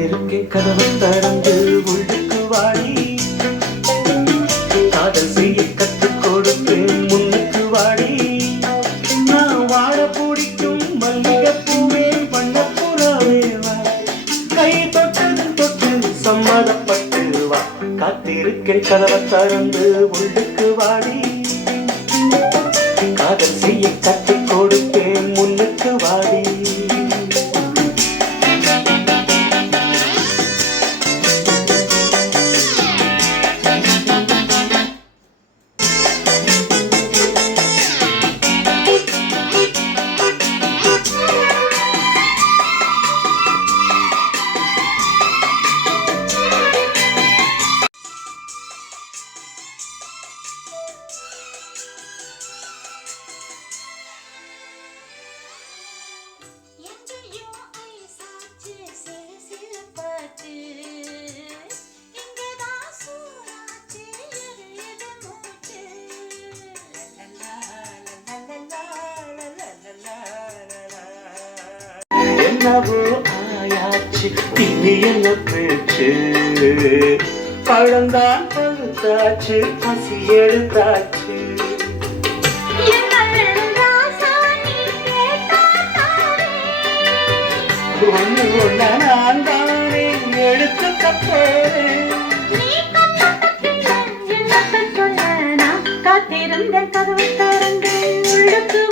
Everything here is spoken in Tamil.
காத்திருக்கேன் கதவை திறந்து உள்ளுக்கு வாடி காதல் செய்ய கற்றுக் கொடுப்பேன் முன்னுக்கு வாடி நான் வாழ பிடிக்கும் மல்லிகை பூவே பண்ணப்புறாவே வா கை தொட்டது தொட்டு சம்மதப்பட்டு வா காத்திருக்கேன் கதவை திறந்து உள்ளுக்கு வாடி காதல் செய்ய கற்றுக் கொடுப்பேன் முன்னுக்கு வாடி என்னவோ ஆயாச்சு இது என்ன பேச்சு பழந்தான் பழுத்தாச்சு பசி எடுத்தாச்சு ஒண்ணு ஒண்ண நான் தானே எடுத்துக்க போறேன் காத்திருந்த கதவை திறந்து உள்ளுக்கு